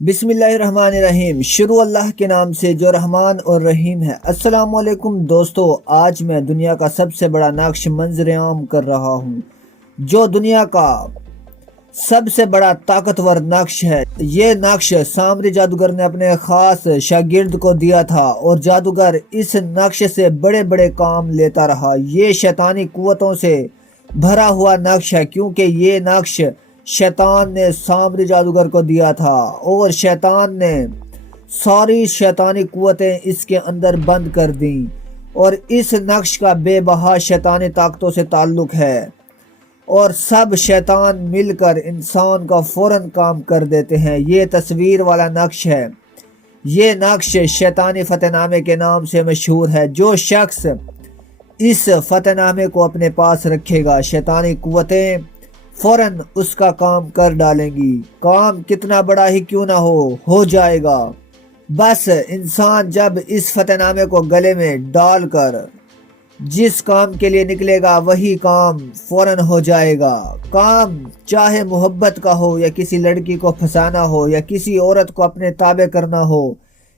بسم اللہ الرحمن الرحیم۔ شروع اللہ کے نام سے جو رحمان اور رحیم ہے۔ السلام علیکم دوستو، آج میں دنیا کا سب سے بڑا نقش منظر عام کر رہا ہوں، جو دنیا کا سب سے بڑا طاقتور نقش ہے۔ یہ نقش سامری جادوگر نے اپنے خاص شاگرد کو دیا تھا اور جادوگر اس نقش سے بڑے بڑے کام لیتا رہا۔ یہ شیطانی قوتوں سے بھرا ہوا نقش ہے، کیونکہ یہ نقش شیطان نے سامری جادوگر کو دیا تھا اور شیطان نے ساری شیطانی قوتیں اس کے اندر بند کر دیں، اور اس نقش کا بے بہا شیطانی طاقتوں سے تعلق ہے، اور سب شیطان مل کر انسان کا فوراً کام کر دیتے ہیں۔ یہ تصویر والا نقش ہے۔ یہ نقش شیطانی فتح نامے کے نام سے مشہور ہے۔ جو شخص اس فتح نامے کو اپنے پاس رکھے گا، شیطانی قوتیں فوراً اس کا کام کر ڈالیں گی۔ کام کتنا بڑا ہی کیوں نہ ہو جائے گا۔ بس انسان جب اس فتح نامے کو گلے میں ڈال کر جس کام کے لیے نکلے گا، وہی کام فوراً ہو جائے گا۔ کام چاہے محبت کا ہو، یا کسی لڑکی کو پھنسانا ہو، یا کسی عورت کو اپنے تابع کرنا ہو،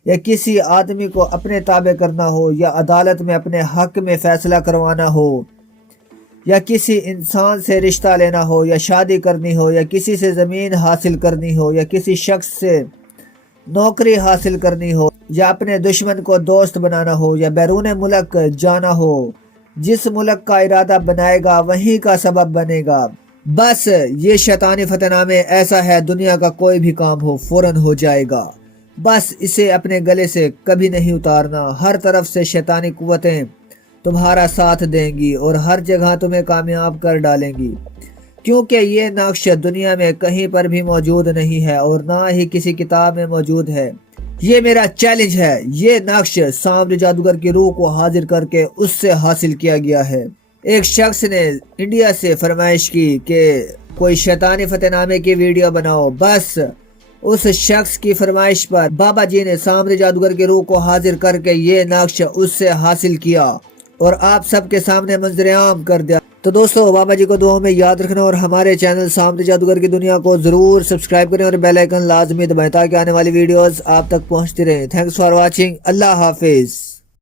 یا کسی آدمی کو اپنے تابع کرنا ہو، یا عدالت میں اپنے حق میں فیصلہ کروانا ہو، یا کسی انسان سے رشتہ لینا ہو، یا شادی کرنی ہو، یا کسی سے زمین حاصل کرنی ہو، یا کسی شخص سے نوکری حاصل کرنی ہو، یا اپنے دشمن کو دوست بنانا ہو، یا بیرون ملک جانا ہو، جس ملک کا ارادہ بنائے گا وہیں کا سبب بنے گا۔ بس یہ شیطانی فتح نامے ایسا ہے، دنیا کا کوئی بھی کام ہو فوراً ہو جائے گا۔ بس اسے اپنے گلے سے کبھی نہیں اتارنا۔ ہر طرف سے شیطانی قوتیں تمہارا ساتھ دیں گی اور ہر جگہ تمہیں کامیاب کر ڈالیں گی، کیونکہ یہ نقش دنیا میں کہیں پر بھی موجود نہیں ہے اور نہ ہی کسی کتاب میں موجود ہے۔ یہ میرا چیلنج ہے۔ یہ نقش سامری جادوگر کی روح کو حاضر کر کے اس سے حاصل کیا گیا ہے۔ ایک شخص نے انڈیا سے فرمائش کی کہ کوئی شیطانی فتح نامے کی ویڈیو بناؤ۔ بس اس شخص کی فرمائش پر بابا جی نے سامری جادوگر کی روح کو حاضر کر کے یہ نقش اس سے حاصل کیا اور آپ سب کے سامنے منظر عام کر دیا۔ تو دوستو، بابا جی کو دعاؤں میں یاد رکھنا اور ہمارے چینل سامری جادوگر کی دنیا کو ضرور سبسکرائب کریں اور بیل آئیکن لازمی دبائیں تاکہ آنے والی ویڈیوز آپ تک پہنچتی رہیں۔ Thanks for watching. اللہ حافظ۔